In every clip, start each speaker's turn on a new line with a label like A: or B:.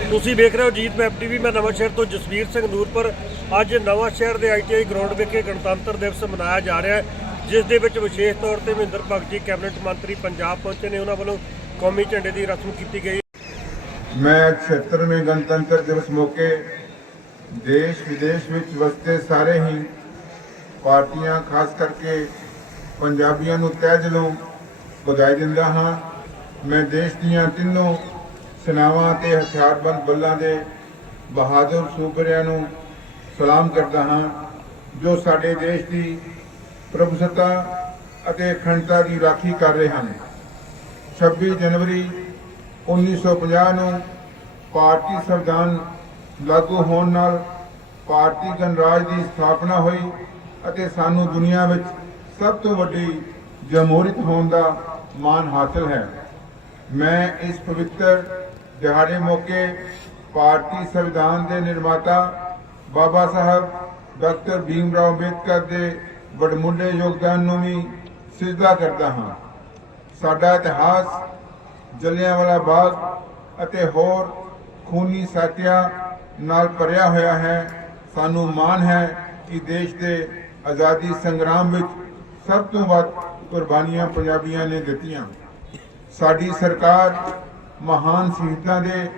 A: ਤੁਸੀਂ ਵੇਖ ਰਹੇ ਹੋ ਜੀਤ ਮੈਪ ਟੀਵੀ, ਮੈਂ ਨਵਾਂ ਸ਼ਹਿਰ ਤੋਂ ਜਸਵੀਰ ਸਿੰਘ ਨੂਰਪੁਰ। ਅੱਜ ਨਵਾਂ ਸ਼ਹਿਰ ਦੇ ਆਈਟੀਆਈ ਗਰਾਊਂਡ ਵਿਖੇ ਗਣਤੰਤਰ ਦਿਵਸ ਮਨਾਇਆ ਜਾ ਰਿਹਾ ਹੈ, ਜਿਸ ਦੇ ਵਿੱਚ ਵਿਸ਼ੇਸ਼ ਤੌਰ ਤੇ ਮਹਿੰਦਰ ਭਗਤ ਜੀ, ਕੈਬਨਿਟ ਮੰਤਰੀ ਪੰਜਾਬ ਪਹੁੰਚੇ ਨੇ, ਉਹਨਾਂ ਵੱਲੋਂ ਕੌਮੀ ਝੰਡੇ ਦੀ ਰਸਮ ਕੀਤੀ ਗਈ।
B: ਮੈਂ 76ਵੇਂ ਗਣਤੰਤਰ ਦਿਵਸ ਮੌਕੇ ਦੇਸ਼ ਵਿਦੇਸ਼ ਵਿੱਚ ਵਸਦੇ ਸਾਰੇ ਹੀ ਪਾਰਟੀਆਂ, ਖਾਸ ਕਰਕੇ ਪੰਜਾਬੀਆਂ ਨੂੰ ਤਹਿ ਦਿਲੋਂ ਵਧਾਈ ਦਿੰਦਾ ਹਾਂ। ਮੈਂ ਦੇਸ਼ ਦੀਆਂ ਤਿੰਨੋਂ ਸੈਨਾਵਾਂ ਤੇ ਹਥਿਆਰਬੰਦ ਬੱਲਾਂ ਦੇ ਬਹਾਦਰ ਸੂਬਰਿਆਂ ਨੂੰ ਸਲਾਮ ਕਰਦਾ ਹਾਂ, ਜੋ ਸਾਡੇ ਦੇਸ਼ ਦੀ ਪ੍ਰਭੂਸੱਤਾ ਅਤੇ ਅਖੰਡਤਾ ਦੀ ਰਾਖੀ ਕਰ ਰਹੇ ਹਨ। 26 ਜਨਵਰੀ 1950 ਨੂੰ ਭਾਰਤੀ ਸੰਵਿਧਾਨ ਲਾਗੂ ਹੋਣ ਨਾਲ ਭਾਰਤੀ ਗਣਰਾਜ ਦੀ ਸਥਾਪਨਾ ਹੋਈ ਅਤੇ ਸਾਨੂੰ ਦੁਨੀਆ ਵਿੱਚ ਸਭ ਤੋਂ ਵੱਡੀ ਜਮਹੂਰੀਅਤ ਹੋਣ ਦਾ ਮਾਣ ਹਾਸਲ ਹੈ। ਮੈਂ ਇਸ ਪਵਿੱਤਰ ਦਿਹਾੜੇ ਮੌਕੇ ਭਾਰਤੀ ਸੰਵਿਧਾਨ ਦੇ ਨਿਰਮਾਤਾ ਬਾਬਾ ਸਾਹਿਬ, ਡਾਕਟਰ ਭੀਮ ਰਾਓ ਅੰਬੇਦਕਰ ਦੇ ਵਡਮੁੱਲੇ ਯੋਗਦਾਨ ਨੂੰ ਵੀ ਸਿੱਧਾ ਕਰਦਾ ਹਾਂ। ਸਾਡਾ ਇਤਿਹਾਸ, ਜਲਿਆਂਵਾਲਾ ਬਾਗ ਅਤੇ ਹੋਰ ਖੂਨੀ ਸਾਥੀਆਂ ਨਾਲ ਭਰਿਆ ਹੋਇਆ ਹੈ। ਸਾਨੂੰ ਮਾਣ ਹੈ ਕਿ ਦੇਸ਼ ਦੇ ਆਜ਼ਾਦੀ ਸੰਗਰਾਮ ਵਿੱਚ ਸਭ ਤੋਂ ਵੱਧ ਕੁਰਬਾਨੀਆਂ ਪੰਜਾਬੀਆਂ ਨੇ ਦਿੱਤੀਆਂ। ਸਾਡੀ ਸਰਕਾਰ ਮਹਾਨ ਸ਼ਹੀਦਾਂ ਦੇ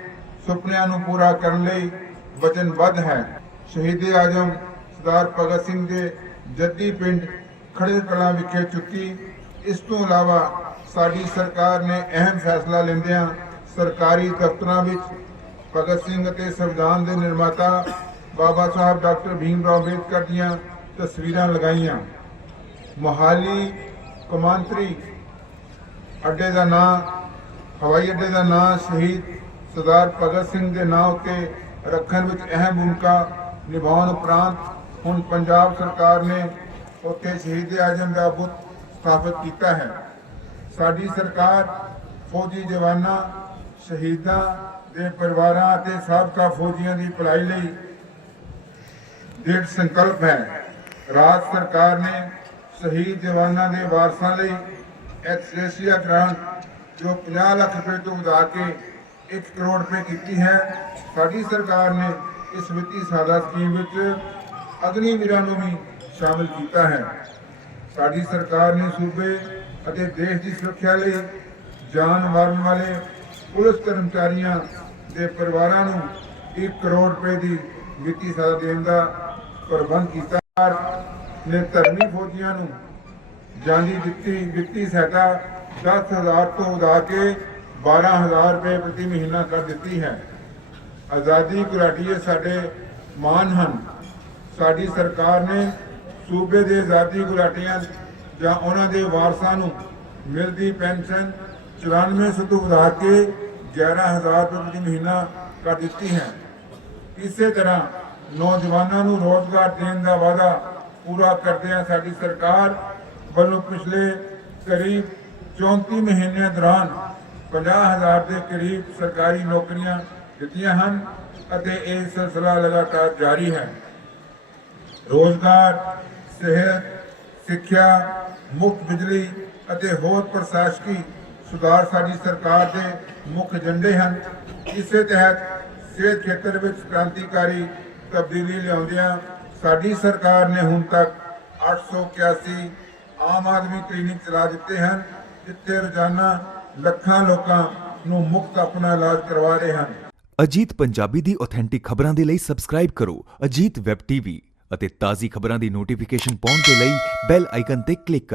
B: ਸੁਪਨਿਆਂ ਨੂੰ ਪੂਰਾ ਕਰਨ ਲਈ ਵਚਨਬੱਧ ਹੈ। ਸ਼ਹੀਦ ਆਜਮ ਸਰਦਾਰ ਭਗਤ ਸਿੰਘ ਦੇ ਜੱਦੀ ਪਿੰਡ ਖੜੇ ਕਲਾਂ ਵਿਖੇ ਚੁੱਕੀ। ਇਸ ਤੋਂ ਇਲਾਵਾ ਸਾਡੀ ਸਰਕਾਰ ਨੇ ਅਹਿਮ ਫੈਸਲਾ ਲੈਂਦਿਆਂ ਸਰਕਾਰੀ ਦਫ਼ਤਰਾਂ ਵਿੱਚ ਭਗਤ ਸਿੰਘ ਅਤੇ ਸੰਵਿਧਾਨ ਦੇ ਨਿਰਮਾਤਾ ਬਾਬਾ ਸਾਹਿਬ ਡਾਕਟਰ ਭੀਮ ਰਾਓ ਅੰਬੇਦਕਰ ਦੀਆਂ ਤਸਵੀਰਾਂ ਲਗਾਈਆਂ। ਮੋਹਾਲੀ ਕਮਾਂਤਰੀ ਅੱਡੇ ਦਾ ਨਾਂ ਹਵਾਈ ਅੱਡੇ ਦਾ ਨਾਂ ਸ਼ਹੀਦ ਸਰਦਾਰ ਭਗਤ ਸਿੰਘ ਦੇ ਨਾਂ ਉੱਤੇ ਰੱਖਣ ਵਿੱਚ ਅਹਿਮ ਭੂਮਿਕਾ ਨਿਭਾਉਣ ਉਪਰੰਤ ਹੁਣ ਪੰਜਾਬ ਸਰਕਾਰ ਨੇ ਉੱਥੇ ਸ਼ਹੀਦ ਆਜਮ ਦਾ ਬੁੱਤ ਸਥਾਪਿਤ ਕੀਤਾ ਹੈ। ਸਾਡੀ ਸਰਕਾਰ ਫੌਜੀ ਜਵਾਨਾਂ, ਸ਼ਹੀਦਾਂ ਦੇ ਪਰਿਵਾਰਾਂ ਅਤੇ ਸਾਬਕਾ ਫੌਜੀਆਂ ਦੀ ਭਲਾਈ ਲਈ ਦ੍ਰਿੜ ਸੰਕਲਪ ਹੈ। ਰਾਜ ਸਰਕਾਰ ਨੇ ਸ਼ਹੀਦ ਜਵਾਨਾਂ ਦੇ ਵਾਰਸਾਂ ਲਈ ਐਕਸੇਸੀਆ ਗ੍ਰਾਂਟ ਜੋ 50 ਲੱਖ ਰੁਪਏ ਤੋਂ ਵਧਾ ਕੇ 1 ਕਰੋੜ ਰੁਪਏ ਕੀਤੀ ਹੈ, ਸਾਡੀ ਸਰਕਾਰ ਨੇ ਇਸ ਵਿੱਤੀ ਸਹਾਇਤਾ ਸਕੀਮ ਵਿੱਚ ਅਗਨੀ ਵੀਰਾਂ ਨੂੰ ਵੀ ਸ਼ਾਮਿਲ ਕੀਤਾ ਹੈ। ਸਾਡੀ ਸਰਕਾਰ ਨੇ ਸੂਬੇ ਅਤੇ ਦੇਸ਼ ਦੀ ਸੁਰੱਖਿਆ ਲਈ ਜਾਨ ਮਾਰਨ ਵਾਲੇ ਪੁਲਿਸ ਕਰਮਚਾਰੀਆਂ ਦੇ ਪਰਿਵਾਰਾਂ ਨੂੰ 1 ਕਰੋੜ ਰੁਪਏ ਦੀ ਵਿੱਤੀ ਸਹਾਇਤਾ ਦੇਣ ਦਾ ਪ੍ਰਬੰਧ ਕੀਤਾ। ਨੇ ਧਰਮੀ ਫੌਜੀਆਂ ਨੂੰ ਜਾਂਦੀ ਦਿੱਤੀ ਵਿੱਤੀ ਸਹਾਇਤਾ 10000 ਤੋਂ ਵਧਾ ਕੇ 12000 ਰੁਪਏ ਪ੍ਰਤੀ ਮਹੀਨਾ ਕਰ ਦਿੱਤੀ ਹੈ। ਆਜ਼ਾਦੀ ਘੁਲਾਟੀਏ ਸਾਡੇ ਮਾਨ ਹਨ। ਸਾਡੀ ਸਰਕਾਰ ਨੇ ਸੂਬੇ ਦੇ ਆਜ਼ਾਦੀ ਘੁਲਾਟੀਆਂ ਜਾਂ ਉਹਨਾਂ ਦੇ ਵਾਰਸਾਂ ਨੂੰ ਮਿਲਦੀ ਪੈਨਸ਼ਨ 9400 ਤੋਂ ਵਧਾ ਕੇ 11000 ਰੁਪਏ ਪ੍ਰਤੀ ਮਹੀਨਾ ਕਰ ਦਿੱਤੀ ਹੈ। ਇਸੇ ਤਰ੍ਹਾਂ ਨੌਜਵਾਨਾਂ ਨੂੰ ਰੋਜ਼ਗਾਰ ਦੇਣ ਦਾ ਵਾਅਦਾ ਪੂਰਾ ਕਰਦਿਆਂ ਸਾਡੀ ਸਰਕਾਰ ਵੱਲੋਂ ਪਿਛਲੇ ਕਰੀਬ 34 ਮਹੀਨਿਆਂ ਦੌਰਾਨ 50000 ਦੇ ਕਰੀਬ ਸਰਕਾਰੀ ਨੌਕਰੀਆਂ ਦਿੱਤੀਆਂ ਹਨ ਅਤੇ ਇਹ ਸਿਲਸਿਲਾ ਲਗਾਤਾਰ ਜਾਰੀ ਹੈ। ਰੋਜ਼ਗਾਰ, ਸਿਹਤ, ਸਿੱਖਿਆ, ਮੁਫਤ ਬਿਜਲੀ ਅਤੇ ਹੋਰ ਪ੍ਰਸ਼ਾਸਕੀ ਸੁਧਾਰ ਸਾਡੀ ਸਰਕਾਰ ਦੇ ਮੁੱਖ ਏਜੰਡੇ ਹਨ। ਇਸੇ ਤਹਿਤ ਸਿਹਤ ਖੇਤਰ ਵਿੱਚ ਕ੍ਰਾਂਤੀਕਾਰੀ ਤਬਦੀਲੀ ਲਿਆਉਂਦਿਆਂ ਸਾਡੀ ਸਰਕਾਰ ਨੇ ਹੁਣ ਤੱਕ 881 ਆਮ ਆਦਮੀ ਕਲੀਨਿਕ ਚਲਾ ਦਿੱਤੇ ਹਨ। ਜਿੱਥੇ ਰੋਜ਼ਾਨਾ ਲੱਖਾਂ ਲੋਕਾਂ ਨੂੰ ਮੁਫਤ ਆਪਣਾ ਇਲਾਜ ਕਰਵਾ ਰਹੇ ਹਨ।
C: ਅਜੀਤ ਪੰਜਾਬੀ ਦੀ ਆਥੈਂਟਿਕ ਖਬਰਾਂ ਦੇ ਲਈ ਸਬਸਕ੍ਰਾਈਬ ਕਰੋ ਅਜੀਤ ਵੈਬ ਟੀਵੀ ਅਤੇ ਤਾਜ਼ੀ ਖਬਰਾਂ ਦੀ ਨੋਟੀਫਿਕੇਸ਼ਨ ਪਾਉਣ ਦੇ ਲਈ ਬੈਲ ਆਈਕਨ ਤੇ ਕਲਿੱਕ ਕਰੋ।